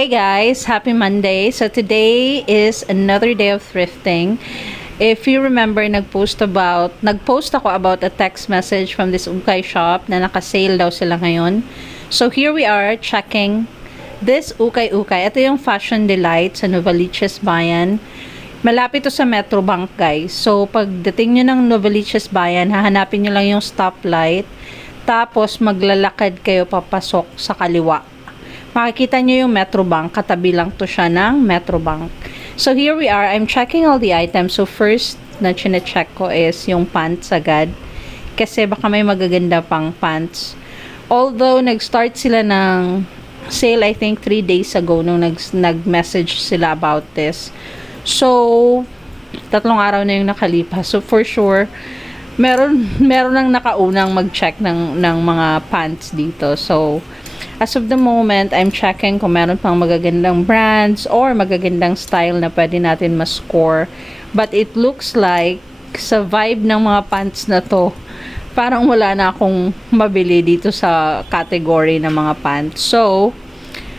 Hey guys, happy Monday. So today is another day of thrifting. If you remember, nagpost ako about a text message from this ukay shop na naka-sale daw sila ngayon. So here we are checking this ukay-ukay. Ito yung Fashion Delight sa Novaliches Bayan. Malapit to sa Metro Bank, guys. So pagdating nyo ng Novaliches Bayan, hahanapin nyo lang yung stoplight. Tapos maglalakad kayo papasok sa kaliwa. Makikita nyo yung Metro Bank, katabi lang to siya ng Metro Bank. So here we are, I'm checking all the items. So first na chine-check ko is yung pants agad. Kasi baka may magaganda pang pants. Although nag-start sila ng sale I think 3 days ago nung nag-message sila about this. So 3 araw na yung nakalipas. So for sure, meron nang nakaunang mag-check ng mga pants dito. So as of the moment, I'm checking kung meron pang magagandang brands or magagandang style na pwede natin ma-score. But it looks like sa vibe ng mga pants na to, parang wala na akong mabili dito sa category ng mga pants. So,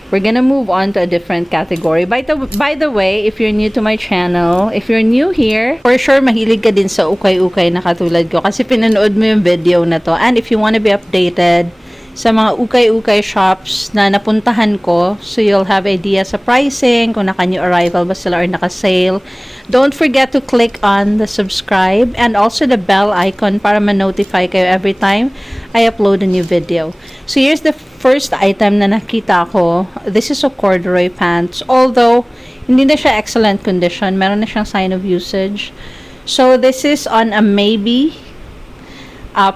we're gonna move on to a different category. By the way, if you're new to my channel, if you're new here, for sure mahilig ka din sa ukay-ukay na katulad ko kasi pinanood mo yung video na to. And if you wanna be updated sa mga ukay-ukay shops na napuntahan ko, so you'll have idea sa pricing, kung naka-new arrival ba sila or naka-sale. Don't forget to click on the subscribe and also the bell icon para ma-notify kayo every time I upload a new video. So here's the first item na nakita ko. This is a corduroy pants. Although, hindi na siya excellent condition. Meron na siyang sign of usage. So this is on a maybe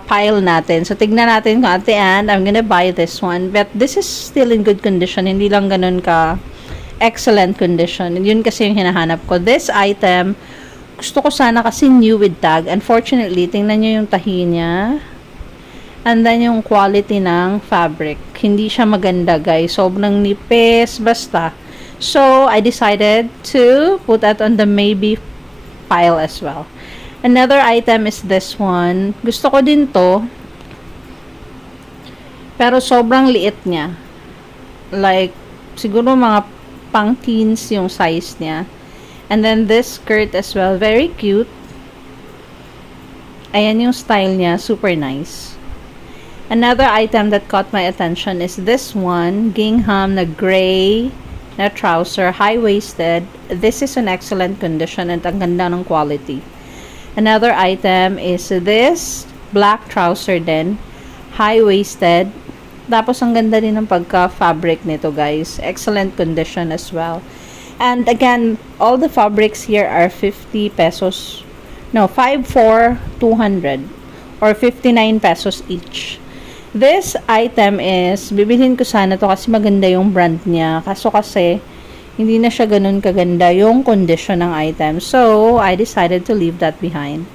pile natin. So, tignan natin kung at the end, I'm gonna buy this one. But this is still in good condition. Hindi lang ganun ka excellent condition. Yun kasi yung hinahanap ko. This item, gusto ko sana kasi new with tag. Unfortunately, tingnan nyo yung tahi niya. And then yung quality ng fabric. Hindi siya maganda, guys. Sobrang nipis. Basta. So, I decided to put that on the maybe pile as well. Another item is this one. Gusto ko din to. Pero sobrang liit niya. Like, siguro mga pang teens yung size niya. And then this skirt as well. Very cute. Ayan yung style niya. Super nice. Another item that caught my attention is this one. Gingham na gray na trouser. High-waisted. This is an excellent condition and ang ganda ng quality. Another item is this black trouser din, high-waisted. Tapos ang ganda din ng pagka-fabric nito, guys. Excellent condition as well. And again, all the fabrics here are 50 pesos. No, 5 for 200 or 59 pesos each. This item is, bibilhin ko sana to kasi maganda yung brand niya. Kaso kasi hindi na siya ganun kaganda yung condition ng item. So, I decided to leave that behind.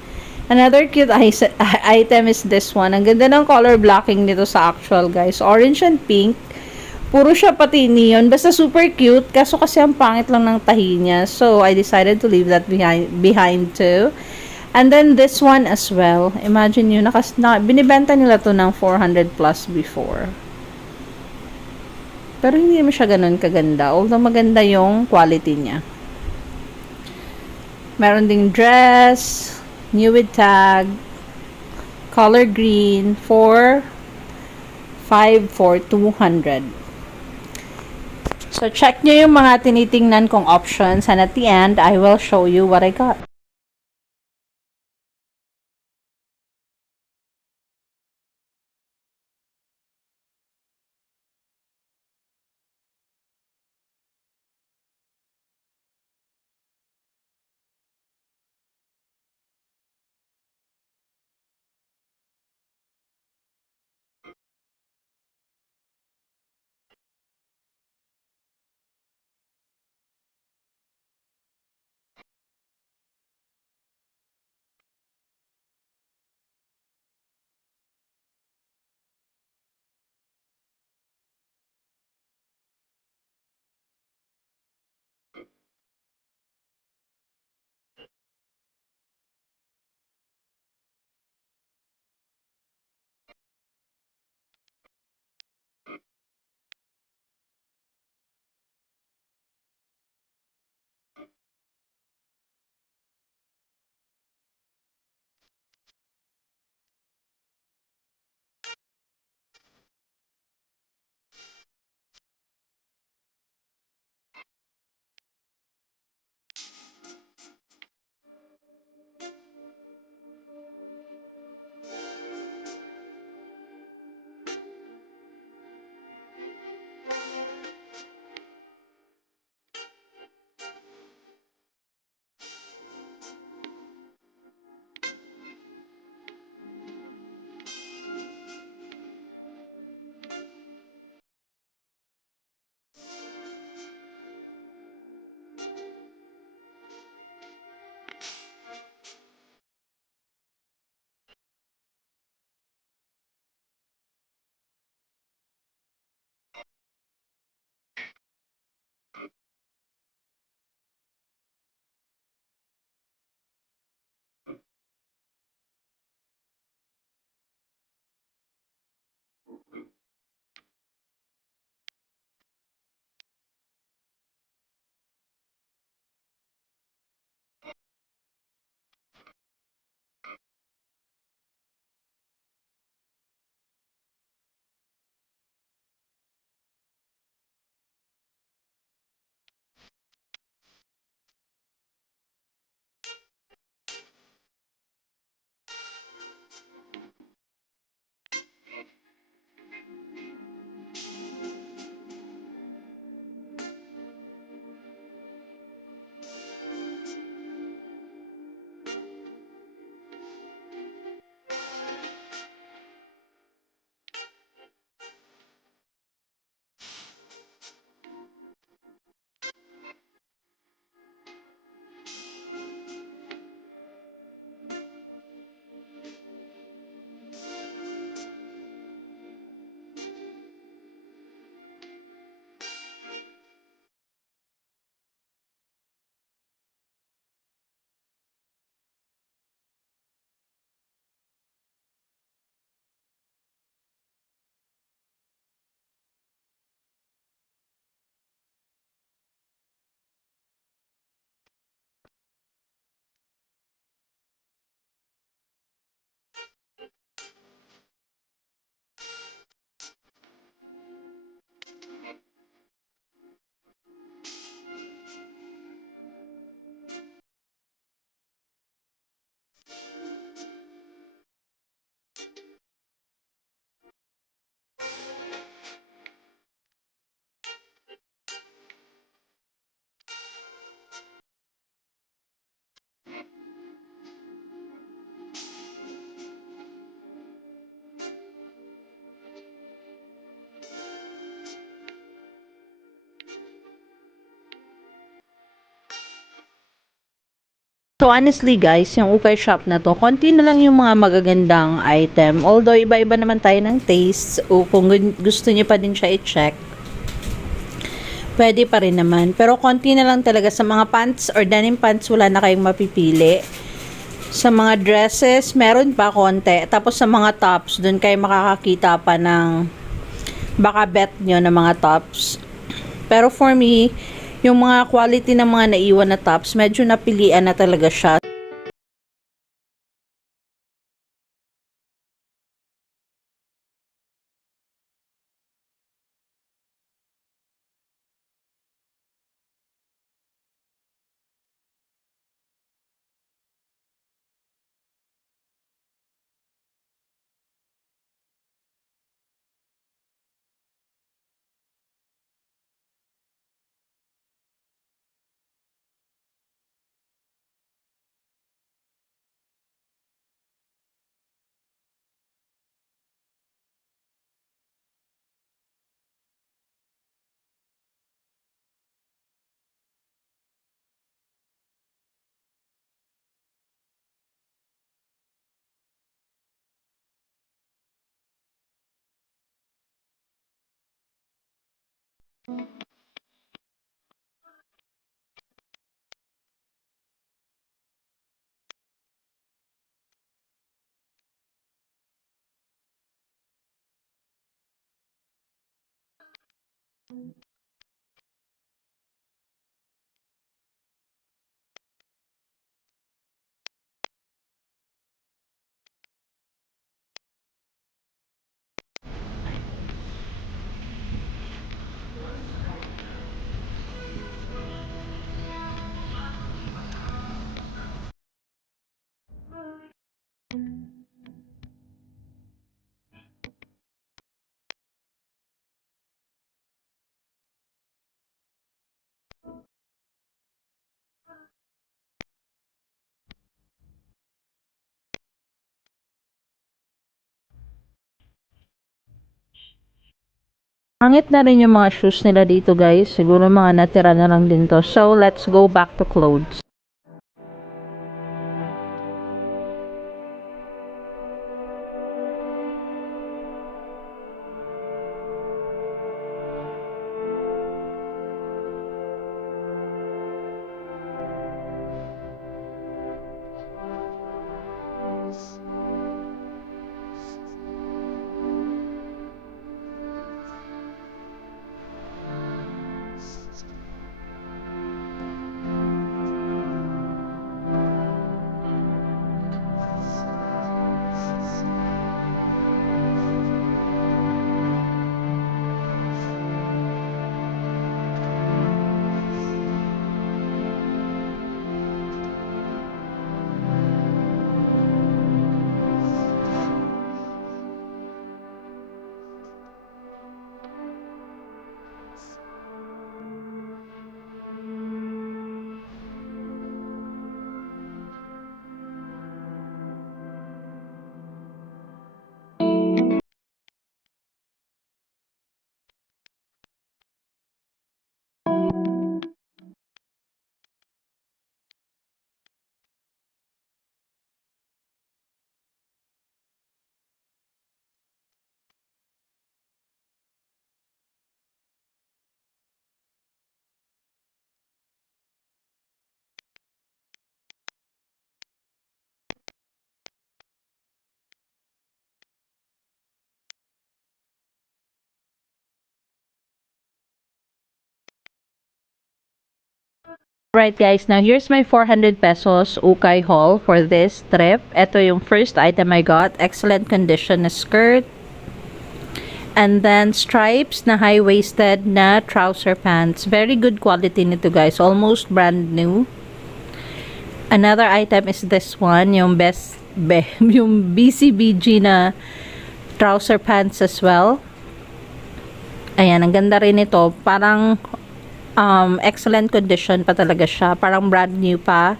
Another cute item is this one. Ang ganda ng color blocking nito sa actual, guys. Orange and pink. Puro siya pati neon. Basta super cute. Kaso kasi ang pangit lang ng tahi niya. So, I decided to leave that behind too. And then this one as well. Imagine nyo, binibenta nila to ng 400 plus before. Pero hindi naman siya ganun kaganda. Although maganda yung quality niya. Meron ding dress, new with tag, color green, 5 for 200. So, check nyo yung mga tinitingnan kong options. And at the end, I will show you what I got. So honestly guys, yung ukay shop na to, konti na lang yung mga magagandang item. Although iba-iba naman tayo ng tastes, o kung gusto niyo pa din siya i-check, pwede pa rin naman. Pero konti na lang talaga sa mga pants or denim pants, wala na kayong mapipili. Sa mga dresses, meron pa konti. Tapos sa mga tops, dun kayo makakakita pa ng baka bet nyo na mga tops. Pero for me, yung mga quality ng mga naiwan na tops, medyo napilian na talaga siya. Pangit na rin yung mga shoes nila dito guys. Siguro mga natira na lang din to. So, let's go back to clothes. Right guys, now here's my 400 pesos ukay haul for this trip. Ito yung first item I got. Excellent condition na skirt. And then stripes na high-waisted na trouser pants. Very good quality nito guys. Almost brand new. Another item is this one. Yung yung BCBG na trouser pants as well. Ayan, ang ganda rin ito. Parang excellent condition pa talaga siya. Parang brand new pa.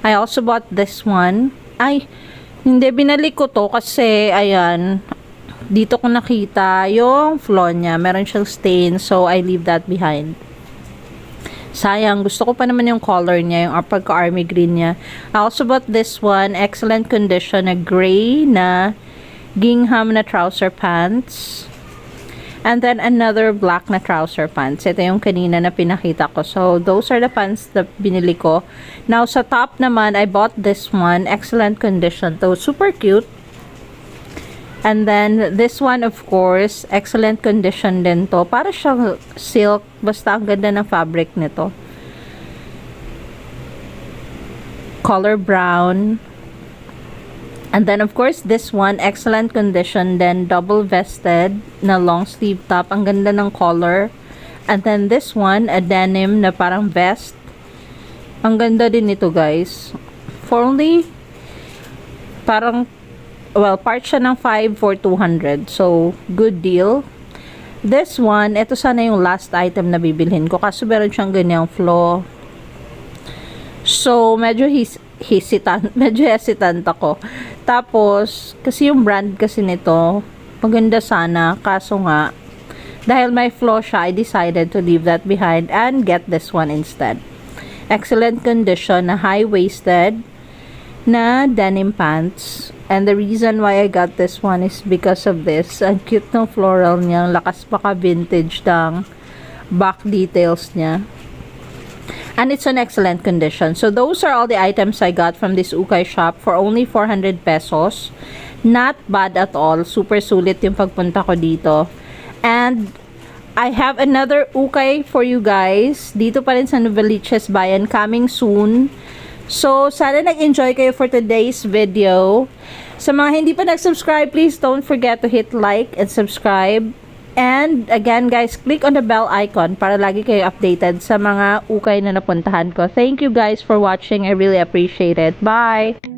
I also bought this one. Ay, hindi, binalik ko to kasi, ayan, dito ko nakita yung flaw niya. Meron siyang stain, so I leave that behind. Sayang, gusto ko pa naman yung color niya, yung pagka-army green niya. I also bought this one, excellent condition, na gray na gingham na trouser pants. And then another black na trouser pants. Ito yung kanina na pinakita ko. So, those are the pants na binili ko. Now, sa top naman, I bought this one. Excellent condition. So, super cute. And then, this one, of course, excellent condition din to. Para siyang silk. Basta ang ganda ng fabric nito. Color brown. And then, of course, this one, excellent condition. Then, double-vested na long sleeve top. Ang ganda ng color. And then, this one, a denim na parang vest. Ang ganda din ito, guys. For only, parang, well, part siya ng 5 for 200. So, good deal. This one, ito sana yung last item na bibilhin ko. Kaso meron siyang ganyang flaw. So, medyo hesitant ako. Tapos, kasi yung brand kasi nito, maganda sana. Kaso nga, dahil may flaw siya, I decided to leave that behind and get this one instead. Excellent condition, na high-waisted, na denim pants. And the reason why I got this one is because of this. Ang cute ng floral niya. Lakas pa ka vintage ng back details niya. And it's an excellent condition. So those are all the items I got from this ukay shop for only 400 pesos. Not bad at all. Super sulit yung pagpunta ko dito. And I have another ukay for you guys. Dito pa rin sa Novaliches Bayan. Coming soon. So, sana nag-enjoy kayo for today's video. Sa mga hindi pa nag-subscribe, please don't forget to hit like and subscribe. And again guys, click on the bell icon para lagi kayo updated sa mga ukay na napuntahan ko. Thank you guys for watching. I really appreciate it. Bye!